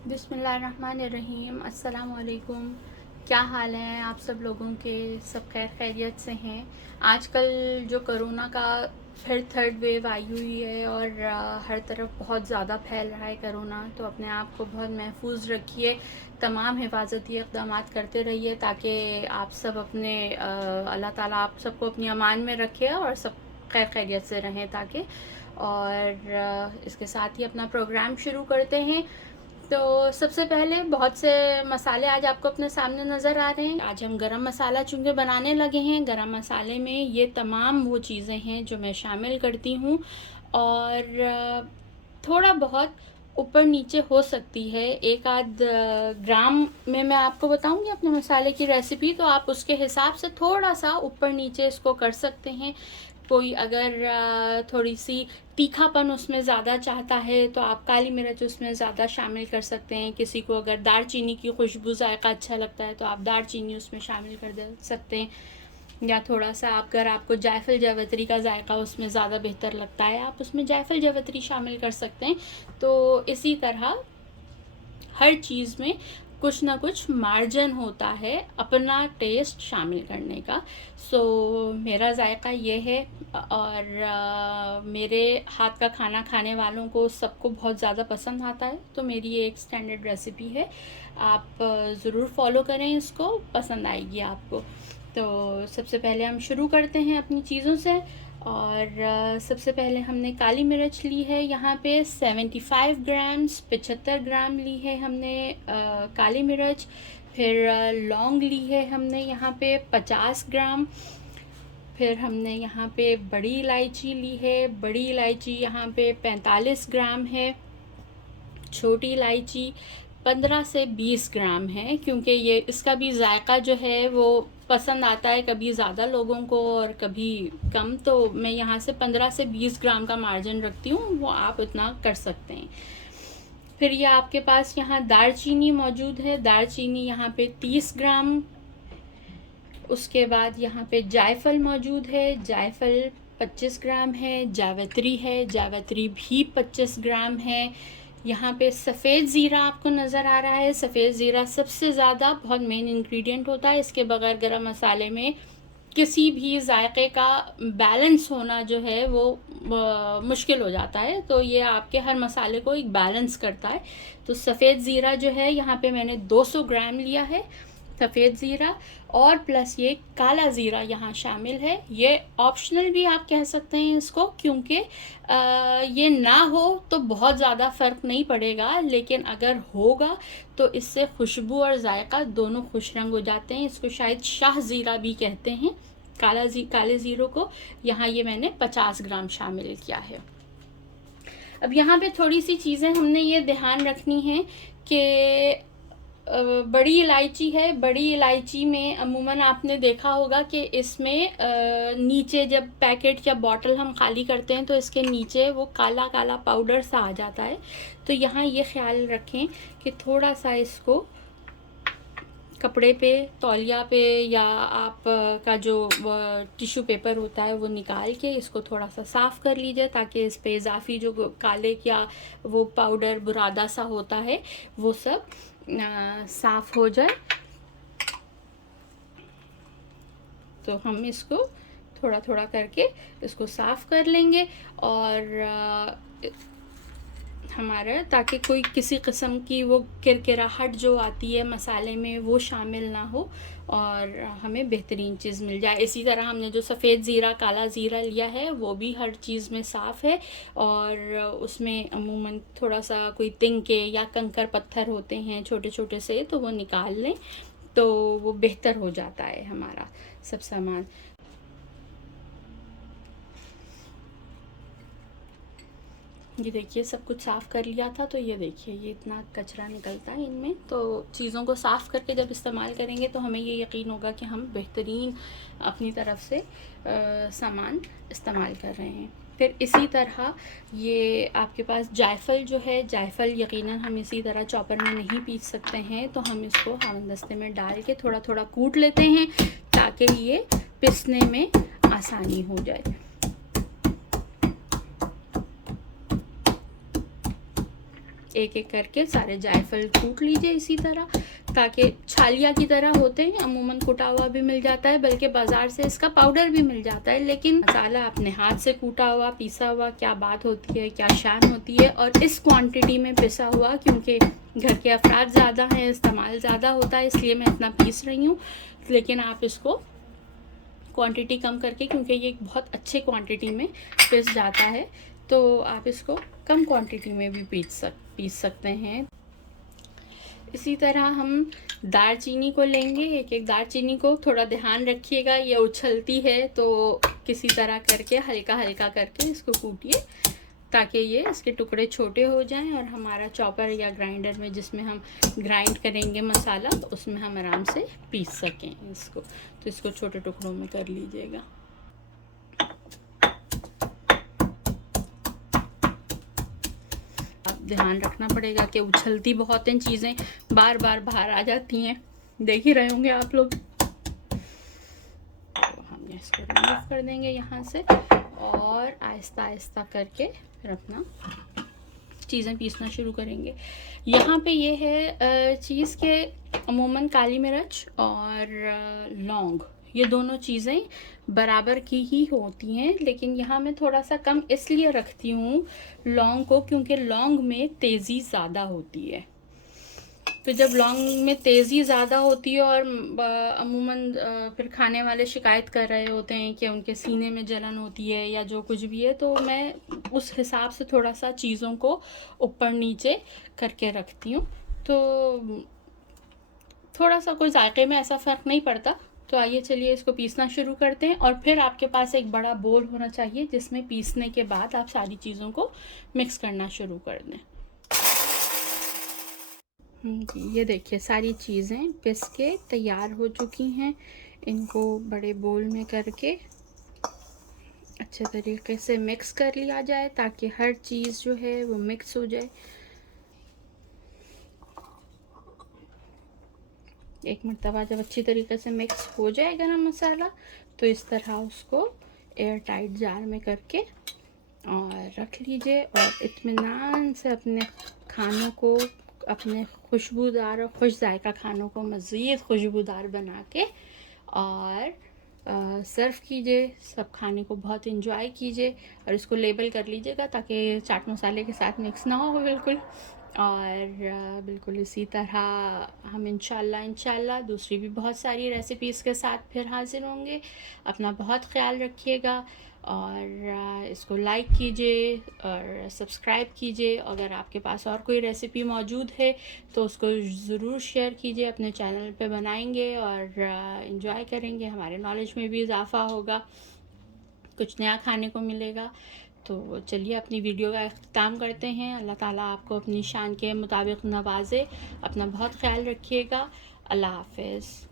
बिस्मिल्लाहिर्रहमानिर्रहीम। अस्सलाम वालेकुम। क्या हाल है आप सब लोगों के? सब खैर खैरियत से हैं? आजकल जो कोरोना का फिर थर्ड वेव आई हुई है और हर तरफ बहुत ज़्यादा फैल रहा है कोरोना, तो अपने आप को बहुत महफूज रखिए, तमाम हिफाजती इक़दाम करते रहिए ताकि आप सब अपने अल्लाह ताला आप सबको अपनी अमान में रखे और सब खैर खैरियत से रहें ताकि। और इसके साथ ही अपना प्रोग्राम शुरू करते हैं। तो सबसे पहले बहुत से मसाले आज आपको अपने सामने नज़र आ रहे हैं। आज हम गरम मसाला चूँकि बनाने लगे हैं, गरम मसाले में ये तमाम वो चीज़ें हैं जो मैं शामिल करती हूँ और थोड़ा बहुत ऊपर नीचे हो सकती है। एक आध ग्राम में मैं आपको बताऊंगी अपने मसाले की रेसिपी, तो आप उसके हिसाब से थोड़ा सा ऊपर नीचे इसको कर सकते हैं। कोई अगर थोड़ी सी तीखापन उसमें ज़्यादा चाहता है तो आप काली मिर्च उसमें ज़्यादा शामिल कर सकते हैं। किसी को अगर दालचीनी की खुशबू जायका अच्छा लगता है तो आप दालचीनी उसमें शामिल कर दे सकते हैं, या थोड़ा सा अगर आपको जायफल जावित्री का जायका उसमें ज़्यादा बेहतर लगता है आप उसमें जायफल जावित्री शामिल कर सकते हैं। तो इसी तरह हर चीज़ में कुछ ना कुछ मार्जिन होता है अपना टेस्ट शामिल करने का। मेरा जायका ये है और मेरे हाथ का खाना खाने वालों को सबको बहुत ज़्यादा पसंद आता है, तो मेरी ये एक स्टैंडर्ड रेसिपी है। आप ज़रूर फॉलो करें इसको, पसंद आएगी आपको। तो सबसे पहले हम शुरू करते हैं अपनी चीज़ों से। और सबसे पहले हमने काली मिर्च ली है यहाँ पे 75 ग्राम्स, 75 ग्राम ली है हमने काली मिर्च। फिर लौंग ली है हमने यहाँ पे 50 ग्राम। फिर हमने यहाँ पे बड़ी इलायची ली है, बड़ी इलायची यहाँ पे 45 ग्राम है। छोटी इलायची 15 से 20 ग्राम है, क्योंकि ये इसका भी जायका जो है वो पसंद आता है कभी ज़्यादा लोगों को और कभी कम, तो मैं यहाँ से 15 से 20 ग्राम का मार्जिन रखती हूँ, वो आप इतना कर सकते हैं। फिर ये आपके पास यहाँ दालचीनी मौजूद है, दालचीनी यहाँ पे 30 ग्राम। उसके बाद यहाँ पे जायफल मौजूद है, जायफल 25 ग्राम है। जावित्री है, जावित्री भी 25 ग्राम है। यहाँ पे सफ़ेद ज़ीरा आपको नज़र आ रहा है, सफ़ेद ज़ीरा सबसे ज़्यादा बहुत मेन इंग्रेडिएंट होता है। इसके बगैर गरम मसाले में किसी भी जायके का बैलेंस होना जो है वो मुश्किल हो जाता है, तो ये आपके हर मसाले को एक बैलेंस करता है। तो सफ़ेद ज़ीरा जो है यहाँ पे मैंने 200 ग्राम लिया है सफ़ेद ज़ीरा, और प्लस ये काला ज़ीरा यहाँ शामिल है। ये ऑप्शनल भी आप कह सकते हैं इसको, क्योंकि ये ना हो तो बहुत ज़्यादा फ़र्क नहीं पड़ेगा, लेकिन अगर होगा तो इससे खुशबू और जायका दोनों खुश रंग हो जाते हैं। इसको शायद शाह ज़ीरा भी कहते हैं, काले ज़ीरो को। यहाँ ये मैंने 50 ग्राम शामिल किया है। अब यहाँ पे थोड़ी सी चीज़ें हमने ये ध्यान रखनी है कि बड़ी इलायची है, बड़ी इलायची में अमूमन आपने देखा होगा कि इसमें नीचे जब पैकेट या बॉटल हम खाली करते हैं तो इसके नीचे वो काला काला पाउडर सा आ जाता है। तो यहाँ ये ख्याल रखें कि थोड़ा सा इसको कपड़े पे, तौलिया पे, या आप का जो टिश्यू पेपर होता है वो निकाल के इसको थोड़ा सा साफ़ कर लीजिए, ताकि इस पे इजाफी जो काले या वो पाउडर बुरादा सा होता है वो सब साफ़ हो जाए। तो हम इसको थोड़ा थोड़ा करके इसको साफ़ कर लेंगे और हमारा, ताकि कोई किसी किस्म की वो किरकिराहट जो आती है मसाले में वो शामिल ना हो और हमें बेहतरीन चीज़ मिल जाए। इसी तरह हमने जो सफ़ेद ज़ीरा, काला ज़ीरा लिया है वो भी हर चीज़ में साफ़ है, और उसमें अमूमन थोड़ा सा कोई तिनके या कंकर पत्थर होते हैं छोटे छोटे से, तो वो निकाल लें तो वो बेहतर हो जाता है हमारा सब सामान। ये देखिए सब कुछ साफ़ कर लिया था, तो ये देखिए ये इतना कचरा निकलता है इनमें। तो चीज़ों को साफ़ करके जब इस्तेमाल करेंगे तो हमें ये यकीन होगा कि हम बेहतरीन अपनी तरफ से सामान इस्तेमाल कर रहे हैं। फिर इसी तरह ये आपके पास जायफल जो है, जायफल यकीनन हम इसी तरह चॉपर में नहीं पीस सकते हैं, तो हम इसको हमदस्ते में डाल के थोड़ा थोड़ा कूट लेते हैं ताकि ये पिसने में आसानी हो जाए। एक एक करके सारे जायफल कूट लीजिए इसी तरह, ताकि छालिया की तरह होते हैं। अमूमन कुटा हुआ भी मिल जाता है, बल्कि बाज़ार से इसका पाउडर भी मिल जाता है, लेकिन मसाला अपने हाथ से कूटा हुआ पीसा हुआ क्या बात होती है, क्या शान होती है। और इस क्वांटिटी में पिसा हुआ, क्योंकि घर के अफराद ज़्यादा हैं, इस्तेमाल ज़्यादा होता है, इसलिए मैं इतना पीस रही हूँ। लेकिन आप इसको क्वांटिटी कम करके, क्योंकि ये बहुत अच्छे क्वांटिटी में पिस जाता है, तो आप इसको कम क्वांटिटी में भी पीस सकते हैं। इसी तरह हम दालचीनी को लेंगे। एक एक दालचीनी को थोड़ा ध्यान रखिएगा, ये उछलती है, तो किसी तरह करके हल्का हल्का करके इसको कूटिए, ताकि ये इसके टुकड़े छोटे हो जाएं और हमारा चॉपर या ग्राइंडर में जिसमें हम ग्राइंड करेंगे मसाला, तो उसमें हम आराम से पीस सकें इसको। तो इसको छोटे टुकड़ों में कर लीजिएगा। ध्यान रखना पड़ेगा कि उछलती बहुत हैं चीज़ें, बार बार बाहर आ जाती हैं, देख ही रहे होंगे आप लोग। तो हम इसको रिमूव कर देंगे यहाँ से और आहिस्ता आहिस्ता करके फिर अपना चीज़ें पीसना शुरू करेंगे। यहाँ पे ये है चीज़ के अमूमन काली मिर्च और लौंग, ये दोनों चीज़ें बराबर की ही होती हैं, लेकिन यहाँ मैं थोड़ा सा कम इसलिए रखती हूँ लौंग को, क्योंकि लौंग में तेज़ी ज़्यादा होती है। तो जब लौंग में तेज़ी ज़्यादा होती है और अमूमन फिर खाने वाले शिकायत कर रहे होते हैं कि उनके सीने में जलन होती है या जो कुछ भी है, तो मैं उस हिसाब से थोड़ा सा चीज़ों को ऊपर नीचे करके रखती हूँ। तो थोड़ा सा कोई जायके में ऐसा फ़र्क नहीं पड़ता। तो आइए चलिए इसको पीसना शुरू करते हैं। और फिर आपके पास एक बड़ा बोल होना चाहिए जिसमें पीसने के बाद आप सारी चीज़ों को मिक्स करना शुरू कर दें। ये देखिए सारी चीज़ें पिस के तैयार हो चुकी हैं। इनको बड़े बोल में करके अच्छे तरीके से मिक्स कर लिया जाए, ताकि हर चीज़ जो है वो मिक्स हो जाए। एक मरतबा जब अच्छी तरीके से मिक्स हो जाए गरम मसाला, तो इस तरह उसको एयर टाइट जार में करके और रख लीजिए और इत्मीनान से अपने खानों को, अपने खुशबूदार और खुश जायका खानों को मज़ीद खुशबूदार बना के और सर्व कीजिए। सब खाने को बहुत इंजॉय कीजिए और इसको लेबल कर लीजिएगा ताकि चाट मसाले के साथ मिक्स ना हो बिल्कुल। और बिल्कुल इसी तरह हम इंशाल्लाह दूसरी भी बहुत सारी रेसिपीज़ के साथ फिर हाज़िर होंगे। अपना बहुत ख्याल रखिएगा और इसको लाइक कीजिए और सब्सक्राइब कीजिए। अगर आपके पास और कोई रेसिपी मौजूद है तो उसको ज़रूर शेयर कीजिए, अपने चैनल पे बनाएंगे और इन्जॉय करेंगे। हमारे नॉलेज में भी इजाफ़ा होगा, कुछ नया खाने को मिलेगा। तो चलिए अपनी वीडियो का अख्ताम करते हैं। अल्लाह ताला आपको अपनी शान के मुताबिक नवाज़े। अपना बहुत ख्याल रखिएगा। अल्लाह हाफ़िज़।